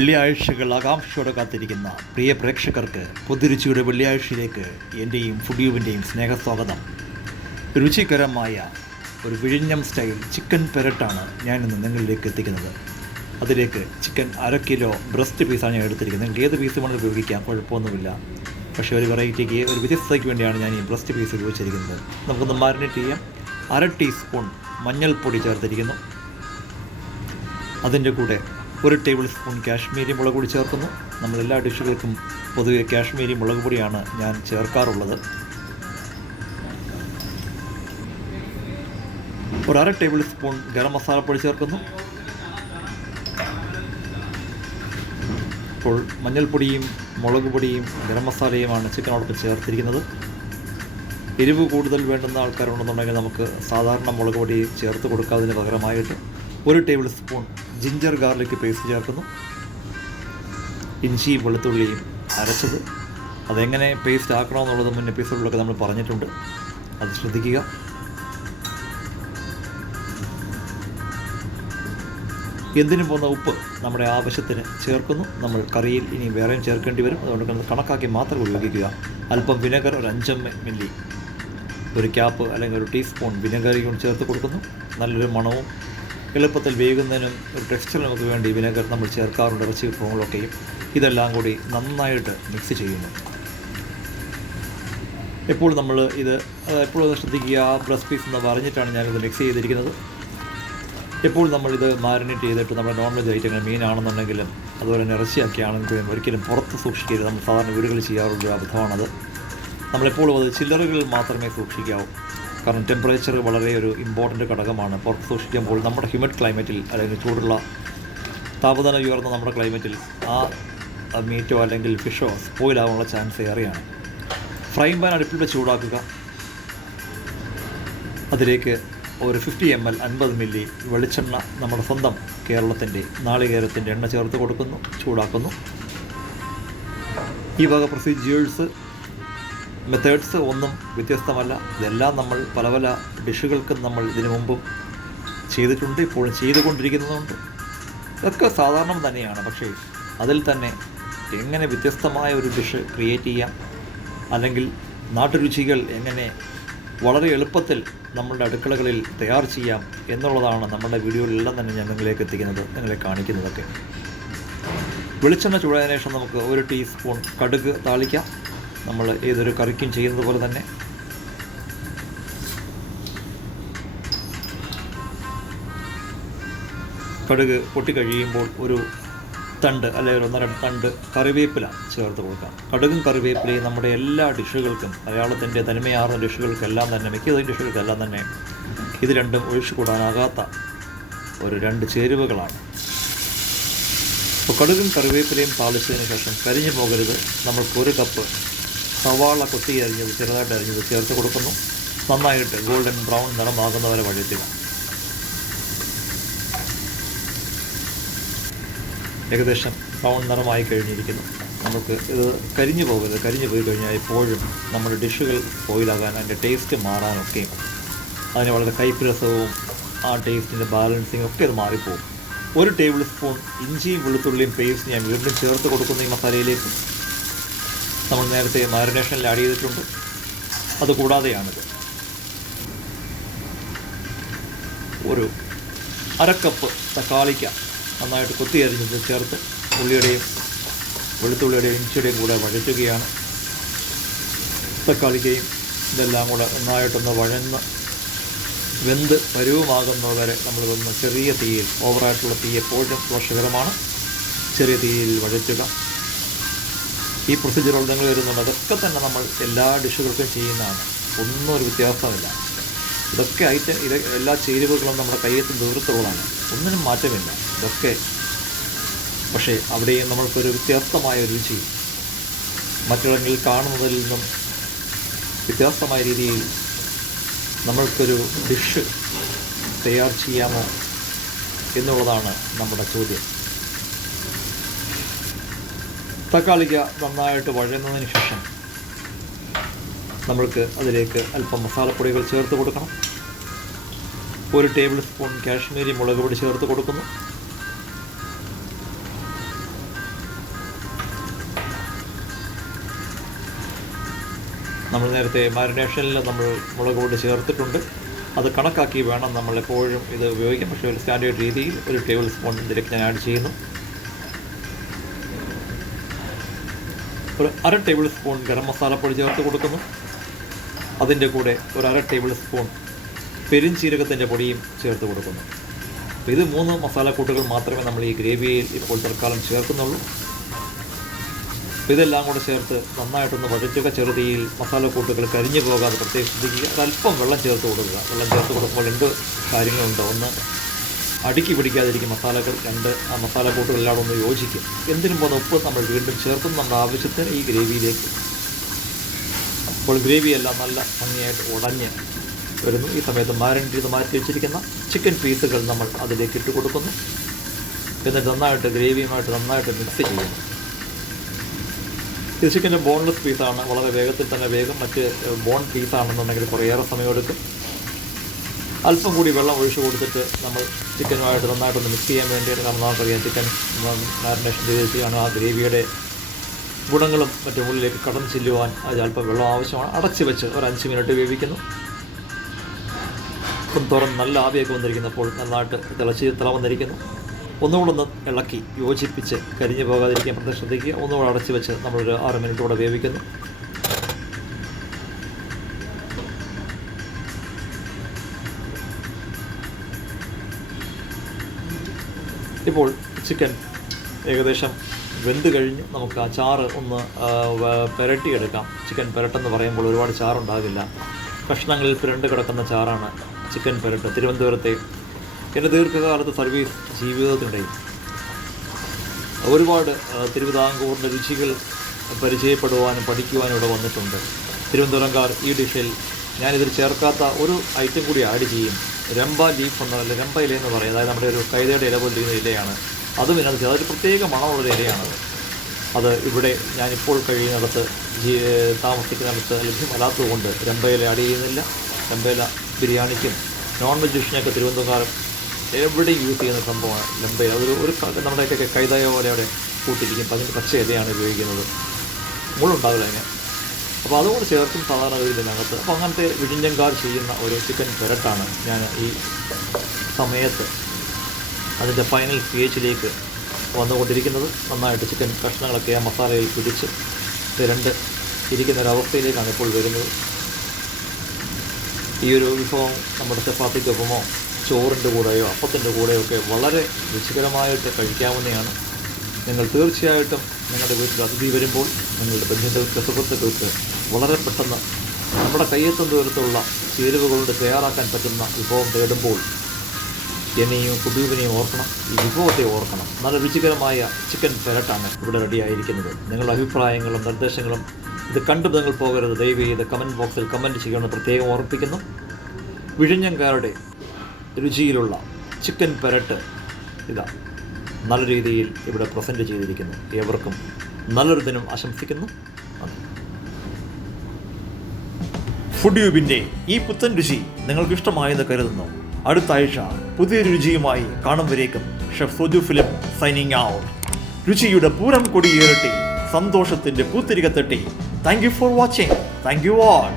വെള്ളിയാഴ്ചകൾ ആകാംക്ഷയോടെ കാത്തിരിക്കുന്ന പ്രിയ പ്രേക്ഷകർക്ക് പുതുരുചിയുടെ വെള്ളിയാഴ്ചയിലേക്ക് എൻ്റെയും ഫുഡിയുവിൻ്റെയും സ്നേഹസ്വാഗതം. രുചികരമായ ഒരു വിഴിഞ്ഞം സ്റ്റൈൽ ചിക്കൻ പെരട്ടാണ് ഞാനിന്ന് നിങ്ങളിലേക്ക് എത്തിക്കുന്നത്. അതിലേക്ക് ചിക്കൻ 1/2 കിലോ ബ്രസ്റ്റ് പീസാണ് ഞാൻ എടുത്തിരിക്കുന്നത്. നിങ്ങൾക്ക് ഏത് പീസ് വേണമെങ്കിലും ഉപയോഗിക്കാം, കുഴപ്പമൊന്നുമില്ല. പക്ഷേ ഒരു വെറൈറ്റിക്ക്, ഒരു വ്യത്യസ്തതയ്ക്ക് വേണ്ടിയാണ് ഞാൻ ഈ ബ്രസ്റ്റ് പീസ് ഉപയോഗിച്ചിരിക്കുന്നത്. നമുക്കൊന്ന് മാരിനേറ്റ് ചെയ്യാം. 1/2 ടീസ്പൂൺ മഞ്ഞൾപ്പൊടി ചേർത്തിരിക്കുന്നു. അതിൻ്റെ കൂടെ 1 ടേബിൾ സ്പൂൺ കാശ്മീരി മുളക് പൊടി ചേർക്കുന്നു. നമ്മളെല്ലാ ഡിഷുകൾക്കും പൊതുവെ കാശ്മീരി മുളക് പൊടിയാണ് ഞാൻ ചേർക്കാറുള്ളത്. 1/2 ടേബിൾ സ്പൂൺ ഗരം മസാലപ്പൊടി ചേർക്കുന്നു. ഇപ്പോൾ മഞ്ഞൾപ്പൊടിയും മുളക് പൊടിയും ഗരം മസാലയുമാണ് ചിക്കനോടൊപ്പം ചേർത്തിരിക്കുന്നത്. എരിവ് കൂടുതൽ വേണ്ടുന്ന ആൾക്കാരുണ്ടെന്നുണ്ടെങ്കിൽ നമുക്ക് സാധാരണ മുളക് പൊടി ചേർത്ത് കൊടുക്കാതിന് പകരമായിട്ട് 1 table spoon ginger garlic paste ചേർക്കുന്നു. ഇഞ്ചിയും വെളുത്തുള്ളിയും അരച്ചത്. അതെങ്ങനെ പേസ്റ്റ് ആക്കണമെന്നുള്ളത് മുൻ എപ്പിസോഡിലൊക്കെ നമ്മൾ പറഞ്ഞിട്ടുണ്ട്, അത് ശ്രദ്ധിക്കുക. എന്തിനും പോകുന്ന ഉപ്പ് നമ്മുടെ ആവശ്യത്തിന് ചേർക്കുന്നു. നമ്മൾ കറിയിൽ ഇനി വേറെയും ചേർക്കേണ്ടി വരും, അതുകൊണ്ട് കണക്കാക്കി മാത്രം ഉപയോഗിക്കുക. അല്പം വിനെഗർ, ഒരു 5 മില്ലി, 1 ക്യാപ്പ് അല്ലെങ്കിൽ 1 ടീസ്പൂൺ വിനെഗറി കൊണ്ട് ചേർത്ത് കൊടുക്കുന്നു. നല്ലൊരു മണവും എളുപ്പത്തിൽ വേകുന്നതിനും ഒരു ടെക്സ്ചറിനൊക്കെ വേണ്ടി വിനെഗർ നമ്മൾ ചേർക്കാറുണ്ട് ഇറച്ചി വിഭവങ്ങളൊക്കെയും. ഇതെല്ലാം കൂടി നന്നായിട്ട് മിക്സ് ചെയ്യുന്നു. എപ്പോഴും നമ്മൾ ഇത് എപ്പോഴും ശ്രദ്ധിക്കുക, ബ്രസ്റ്റ് പീസ് എന്ന് പറഞ്ഞിട്ടാണ് ഞാനിത് മിക്സ് ചെയ്തിരിക്കുന്നത്. എപ്പോൾ നമ്മളിത് മാരിനേറ്റ് ചെയ്തിട്ട് നമ്മുടെ നോൺ വെജ് ഐറ്റങ്ങൾ, മീനാണെന്നുണ്ടെങ്കിലും അതുപോലെ തന്നെ ഇറച്ചിയൊക്കെയാണെങ്കിലും ഒരിക്കലും പുറത്ത് സൂക്ഷിക്കരുത്. നമ്മൾ സാധാരണ വീടുകളിൽ ചെയ്യാറുള്ള അബദ്ധമാണത്. നമ്മളെപ്പോഴും അത് ചില്ലറുകളിൽ മാത്രമേ സൂക്ഷിക്കാവൂ. കാരണം ടെമ്പറേച്ചർ വളരെ ഒരു ഇമ്പോർട്ടൻ്റ് ഘടകമാണ്. പുറത്ത് സൂക്ഷിക്കുമ്പോൾ നമ്മുടെ ഹ്യൂമിഡ് ക്ലൈമറ്റിൽ, അല്ലെങ്കിൽ ചൂടുള്ള താപനില ഉയർന്ന നമ്മുടെ ക്ലൈമറ്റിൽ ആ മീറ്റോ അല്ലെങ്കിൽ ഫിഷോ സ്പോയിലാവാനുള്ള ചാൻസ് ഏറെയാണ്. ഫ്രൈങ് പാൻ അടുപ്പിൽ വെച്ച് ചൂടാക്കുക. അതിലേക്ക് ഒരു 50 ml 50 മില്ലി വെളിച്ചെണ്ണ, നമ്മുടെ സ്വന്തം കേരളത്തിൻ്റെ നാളികേരത്തിൻ്റെ എണ്ണ ചേർത്ത് കൊടുക്കുന്നു, ചൂടാക്കുന്നു. ഈ വക പ്രൊസീജിയേഴ്സ്, മെത്തേഡ്സ് ഒന്നും വ്യത്യസ്തമല്ല. ഇതെല്ലാം നമ്മൾ പല പല ഡിഷുകൾക്കും നമ്മൾ ഇതിനു മുമ്പും ചെയ്തിട്ടുണ്ട്, ഇപ്പോഴും ചെയ്തുകൊണ്ടിരിക്കുന്നതുണ്ട്. ഇതൊക്കെ സാധാരണ തന്നെയാണ്. പക്ഷേ അതിൽ തന്നെ എങ്ങനെ വ്യത്യസ്തമായ ഒരു ഡിഷ് ക്രിയേറ്റ് ചെയ്യാം, അല്ലെങ്കിൽ നാട്ടുരുചികൾ എങ്ങനെ വളരെ എളുപ്പത്തിൽ നമ്മളുടെ അടുക്കളകളിൽ തയ്യാർ ചെയ്യാം എന്നുള്ളതാണ് നമ്മുടെ വീഡിയോയിലെല്ലാം തന്നെ ഞാൻ നിങ്ങളിലേക്ക് എത്തിക്കുന്നത്, നിങ്ങളെ കാണിക്കുന്നതൊക്കെ. വെളിച്ചെണ്ണ ചൂടായതിനു ശേഷം നമുക്ക് 1 ടീസ്പൂൺ കടുക് താളിക്കാം. നമ്മൾ ഏതൊരു കറിക്കും ചെയ്യുന്നത് പോലെ തന്നെ. കടുക് പൊട്ടിക്കഴിയുമ്പോൾ ഒരു തണ്ട് അല്ലെങ്കിൽ 1-2 തണ്ട് കറിവേപ്പില ചേർത്ത് കൊടുക്കാം. കടുകും കറിവേപ്പിലയും നമ്മുടെ എല്ലാ ഡിഷുകൾക്കും, മലയാളത്തിൻ്റെ തനിമയാർന്ന ഡിഷുകൾക്കെല്ലാം തന്നെ, മിക്ക ഡിഷുകൾക്കെല്ലാം തന്നെ ഇത് രണ്ടും ഒഴിച്ചു കൂടാനാകാത്ത ഒരു 2 ചേരുവകളാണ്. അപ്പോൾ കടുകും കറിവേപ്പിലയും താളിച്ചതിന് ശേഷം കരിഞ്ഞു പോകരുത്. നമ്മൾക്ക് 1 കപ്പ് സവാള കൊത്തി അരിഞ്ഞത്, ചെറുതായിട്ട് അരിഞ്ഞത് ചേർത്ത് കൊടുക്കുന്നു. നന്നായിട്ട് ഗോൾഡൻ ബ്രൗൺ നിറമാകുന്നവരെ വഴറ്റുക. ഏകദേശം ബ്രൗൺ നിറമായി കഴിഞ്ഞിരിക്കുന്നു. നമുക്ക് ഇത് കരിഞ്ഞു പോകരുത്. കരിഞ്ഞു പോയി കഴിഞ്ഞാൽ എപ്പോഴും നമ്മുടെ ഡിഷുകൾ സ്പോയിലാകാൻ, അതിൻ്റെ ടേസ്റ്റ് മാറാനൊക്കെ, അതിന് വളരെ കയ്പ്പ് ആ ടേസ്റ്റിൻ്റെ ബാലൻസിങ് ഒക്കെ ഇത് മാറിപ്പോകും. 1 ടേബിൾ സ്പൂൺ ഇഞ്ചിയും വെളുത്തുള്ളിയും പേസ്റ്റ് ഞാൻ വീണ്ടും ചേർത്ത് കൊടുക്കുന്നു ഈ മസാലയിലേക്ക്. നമ്മൾ നേരത്തെ മാരിനേഷനിൽ ആഡ് ചെയ്തിട്ടുണ്ട്, അതുകൂടാതെയാണിത്. 1 1/2 കപ്പ് തക്കാളിക്ക നന്നായിട്ട് കൊത്തി അരിഞ്ഞത് ചേർത്ത് ഉള്ളിയുടെയും വെളുത്തുള്ളിയുടെയും ഇഞ്ചിയുടെയും കൂടെ വഴറ്റുകയാണ്. തക്കാളിക്കയും ഇതെല്ലാം കൂടെ നന്നായിട്ടൊന്ന് വഴന്ന് വെന്ത് പരുവമാകുന്നവരെ നമ്മൾ വന്ന് ചെറിയ തീയിൽ, ഓവറായിട്ടുള്ള തീ എപ്പോഴും ദോഷകരമാണ്, ചെറിയ തീയിൽ വഴറ്റുക. ഈ പ്രൊസീജിയറുകൾ നിങ്ങൾ വരുന്നുണ്ട്, അതൊക്കെ തന്നെ നമ്മൾ എല്ലാ ഡിഷുകൾക്കും ചെയ്യുന്നതാണ്. ഒന്നും ഒരു വ്യത്യാസമില്ല. ഇതൊക്കെ ഇത് എല്ലാ ചേരുവകളും നമ്മുടെ കയ്യെത്തും ദൂരത്തുള്ളതാണ്, ഒന്നിനും മാറ്റമില്ല ഇതൊക്കെ. പക്ഷേ അവിടെയും നമ്മൾക്കൊരു വ്യത്യസ്തമായ രുചി, മറ്റുള്ളവരിൽ കാണുന്നതിൽ നിന്നും വ്യത്യസ്തമായ രീതിയിൽ നമ്മൾക്കൊരു ഡിഷ് തയ്യാർ ചെയ്യാമോ എന്നുള്ളതാണ് നമ്മുടെ ചോദ്യം. തക്കാളിക്ക നന്നായിട്ട് വഴന്നതിന് ശേഷം നമ്മൾക്ക് അതിലേക്ക് അല്പം മസാലപ്പൊടികൾ ചേർത്ത് കൊടുക്കണം. 1 ടേബിൾ സ്പൂൺ കാശ്മീരി മുളക് പൊടി ചേർത്ത് കൊടുക്കുന്നു. നമ്മൾ നേരത്തെ മാരിനേഷനിൽ നമ്മൾ മുളക് പൊടി ചേർത്തിട്ടുണ്ട്. അത് കണക്കാക്കി വേണം നമ്മൾ എപ്പോഴും ഇത് ഉപയോഗിക്കാം. പക്ഷേ ഒരു സ്റ്റാൻഡേർഡ് രീതിയിൽ ഒരു ടേബിൾ സ്പൂൺ ഇതിലേക്ക് ഞാൻ ആഡ് ചെയ്യുന്നു. ഒരു 1/2 ടേബിൾ സ്പൂൺ ഗരം മസാലപ്പൊടി ചേർത്ത് കൊടുക്കുന്നു. അതിൻ്റെ കൂടെ ഒരു 1/2 ടേബിൾ സ്പൂൺ പെരുംജീരകത്തിൻ്റെ പൊടിയും ചേർത്ത് കൊടുക്കുന്നു. അപ്പോൾ ഇത് 3 മസാലക്കൂട്ടുകൾ മാത്രമേ നമ്മൾ ഈ ഗ്രേവിയിൽ ഇപ്പോൾ തൽക്കാലം ചേർക്കുന്നുള്ളൂ. അപ്പോൾ ഇതെല്ലാം കൂടെ ചേർത്ത് നന്നായിട്ടൊന്ന് വഴറ്റുക. ചെറുതീയിൽ മസാലക്കൂട്ടുകൾ കരിഞ്ഞു പോകാതെ പ്രത്യേകം ശ്രദ്ധിക്കുക. ഒരല്പം വെള്ളം ചേർത്ത് കൊടുക്കുക. വെള്ളം ചേർത്ത് കൊടുക്കുമ്പോൾ 2 കാര്യങ്ങളുണ്ട്. ഒന്ന്, അടുക്കി പിടിക്കാതിരിക്കും മസാലകൾ. 2, ആ മസാലക്കൂട്ടുകളെല്ലാം ഒന്ന് യോജിക്കും. എന്തിനും പോകുന്ന ഉപ്പ് നമ്മൾ വീണ്ടും ചേർക്കും നമ്മുടെ ആവശ്യത്തിന് ഈ ഗ്രേവിയിലേക്ക്. അപ്പോൾ ഗ്രേവിയെല്ലാം നല്ല ഭംഗിയായിട്ട് ഉടഞ്ഞ് വരുന്നു. ഈ സമയത്ത് മാരിനേറ്റ് ചെയ്ത് മാറ്റി വെച്ചിരിക്കുന്ന ചിക്കൻ പീസുകൾ നമ്മൾ അതിലേക്ക് ഇട്ട് കൊടുക്കുന്നു. എന്നിട്ട് നന്നായിട്ട് ഗ്രേവിയുമായിട്ട് നന്നായിട്ട് മിക്സ് ചെയ്യുന്നു. ഇത് ചിക്കൻ്റെ ബോൺലെസ് പീസാണ്. വളരെ വേഗത്തിൽ തന്നെ വേഗം. മറ്റ് ബോൺ പീസാണെന്നുണ്ടെങ്കിൽ കുറേയേറെ സമയമെടുക്കും. അല്പം കൂടി വെള്ളം ഒഴിച്ച് കൊടുത്തിട്ട് നമ്മൾ ചിക്കനുമായിട്ട് നന്നായിട്ടൊന്ന് മിക്സ് ചെയ്യാൻ വേണ്ടിയിട്ട്. കാരണം നമുക്കറിയാം ചിക്കൻ മാരിനേഷൻ ചെയ്ത് വെച്ചാണ് ആ ഗ്രേവിയുടെ ഗുണങ്ങളും മറ്റു ഉള്ളിലേക്ക് കടന്നു ചെല്ലുവാൻ അത് അല്പം വെള്ളം ആവശ്യമാണ്. അടച്ച് വെച്ച് ഒരു 5 മിനിറ്റ് വേവിക്കുന്നു. തുറന്ന് നല്ല ആവിയൊക്കെ വന്നിരിക്കുന്നപ്പോൾ നന്നായിട്ട് തിള വന്നിരിക്കുന്നു. ഒന്നുകൂടെ ഒന്ന് ഇളക്കി യോജിപ്പിച്ച് കരിഞ്ഞു പോകാതിരിക്കാൻ പ്രത്യേകം ശ്രദ്ധിക്കുക. ഒന്നുകൂടെ അടച്ച് വെച്ച് നമ്മളൊരു 6 മിനിറ്റ് കൂടെ വേവിക്കുന്നു. ഇപ്പോൾ ചിക്കൻ ഏകദേശം വെന്ത് കഴിഞ്ഞ് നമുക്ക് ആ ചാറ് ഒന്ന് പുരട്ടിയെടുക്കാം. ചിക്കൻ പുരട്ടെന്ന് പറയുമ്പോൾ ഒരുപാട് ചാറുണ്ടാകില്ല. കഷ്ണങ്ങളിൽ പുരണ്ട് കിടക്കുന്ന ചാറാണ് ചിക്കൻ പുരട്ട്. തിരുവനന്തപുരത്തെ എൻ്റെ ദീർഘകാലത്ത് സർവീസ് ജീവിതത്തിനിടയിൽ ഒരുപാട് തിരുവിതാംകൂറിൻ്റെ രുചികൾ പരിചയപ്പെടുവാനും പഠിക്കുവാനും ഇവിടെ വന്നിട്ടുണ്ട്. തിരുവനന്തപുരംകാർ ഈ ഡിഷിൽ ഞാനിതിൽ ചേർക്കാത്ത ഒരു ഐറ്റം കൂടി ആഡ് ചെയ്യും. രമ്പ ലീഫ് എന്നല്ല, രമ്പ ഇല എന്ന് പറയും. അതായത് നമ്മുടെ ഒരു കൈതയുടെ ഇല പോലിരിക്കുന്ന ഇലയാണ്. അതും ഇതിനകത്ത് അതൊരു പ്രത്യേക മണമുള്ളൊരു ഇലയാണത്. അത് ഇവിടെ ഞാനിപ്പോൾ കഴിയുന്നിടത്ത് താമസിക്കുന്നിടത്ത് ലഭ്യമല്ലാത്തത് കൊണ്ട് രമ്പയില ആഡ് ചെയ്യുന്നില്ല. രമ്പയില ബിരിയാണിക്കും നോൺ വെജ് ഡിഷിനൊക്കെ തിരുവനന്തപുരം എവിടെയും യൂസ് ചെയ്യുന്ന സംഭവമാണ് ലമ്പയില. ഒരു നമ്മുടെയൊക്കെ കൈതായ പോലെ അവിടെ കൂട്ടിരിക്കും. അപ്പം അതിൻ്റെ പച്ച ഇലയാണ് ഉപയോഗിക്കുന്നത്. മുള്ളുണ്ടാവില്ല അതിന്. അപ്പോൾ അതുകൊണ്ട് ചേർക്കും സാധാരണ ഇതിനകത്ത്. അപ്പോൾ അങ്ങനത്തെ വിഴിഞ്ഞങ്കാർ ചെയ്യുന്ന ഒരു ചിക്കൻ പുരട്ടാണ് ഞാൻ ഈ സമയത്ത് അതിൻ്റെ ഫൈനൽ സ്റ്റേജിലേക്ക് വന്നുകൊണ്ടിരിക്കുന്നത്. നന്നായിട്ട് ചിക്കൻ കഷ്ണങ്ങളൊക്കെ ആ മസാലയിൽ പിടിച്ച് ഇരിക്കുന്ന ഒരവസ്ഥയിലേക്കാണ് ഇപ്പോൾ വരുന്നത്. ഈ ഒരു വിഭവം നമ്മുടെ ചപ്പാത്തിക്കൊപ്പമോ ചോറിൻ്റെ കൂടെയോ അപ്പത്തിൻ്റെ കൂടെയോ ഒക്കെ വളരെ രുചികരമായിട്ട് കഴിക്കാവുന്നതാണ്. നിങ്ങൾ തീർച്ചയായിട്ടും നിങ്ങളുടെ വീട്ടിൽ അതിഥി വരുമ്പോൾ നിങ്ങളുടെ ബന്ധുക്കൾക്ക് സുഹൃത്തുക്കൾക്ക് വളരെ പെട്ടെന്ന് നമ്മുടെ കയ്യെത്തും ദൂരത്തുള്ള ചേരുവകളുടെ തയ്യാറാക്കാൻ പറ്റുന്ന വിഭവം തേടുമ്പോൾ എന്നെയും കുബീബിനെയും ഓർക്കണം, ഈ വിഭവത്തെ ഓർക്കണം. നല്ല രുചികരമായ ചിക്കൻ പെരട്ടാണ് ഇവിടെ റെഡിയായിരിക്കുന്നത്. നിങ്ങളുടെ അഭിപ്രായങ്ങളും നിർദ്ദേശങ്ങളും ഇത് കണ്ടു നിങ്ങൾ പോകരുത്. ദയവ് ചെയ്ത് കമൻറ്റ് ബോക്സിൽ കമൻറ്റ് ചെയ്യണമെന്ന് പ്രത്യേകം ഓർപ്പിക്കുന്നു. വിഴിഞ്ഞങ്കാരുടെ രുചിയിലുള്ള ചിക്കൻ പെരട്ട് ഇതാ നല്ല രീതിയിൽ ഇവിടെ പ്രസൻറ്റ് ചെയ്തിരിക്കുന്നു. ഏവർക്കും നല്ലൊരു ദിനം ആശംസിക്കുന്നു. ഫുഡ് യൂബിൻ്റെ ഈ പുത്തൻ രുചി നിങ്ങൾക്ക് ഇഷ്ടമായെന്ന് കരുതുന്നു. അടുത്ത ആഴ്ച പുതിയൊരു രുചിയുമായി കാണുമ്പോഴേക്കും chef Suju film signing out. രുചിയുടെ പൂരം കൊടിയേറട്ടെ, സന്തോഷത്തിൻ്റെ പൂത്തിരികത്തട്ടെ. Thank you for watching. Thank you all.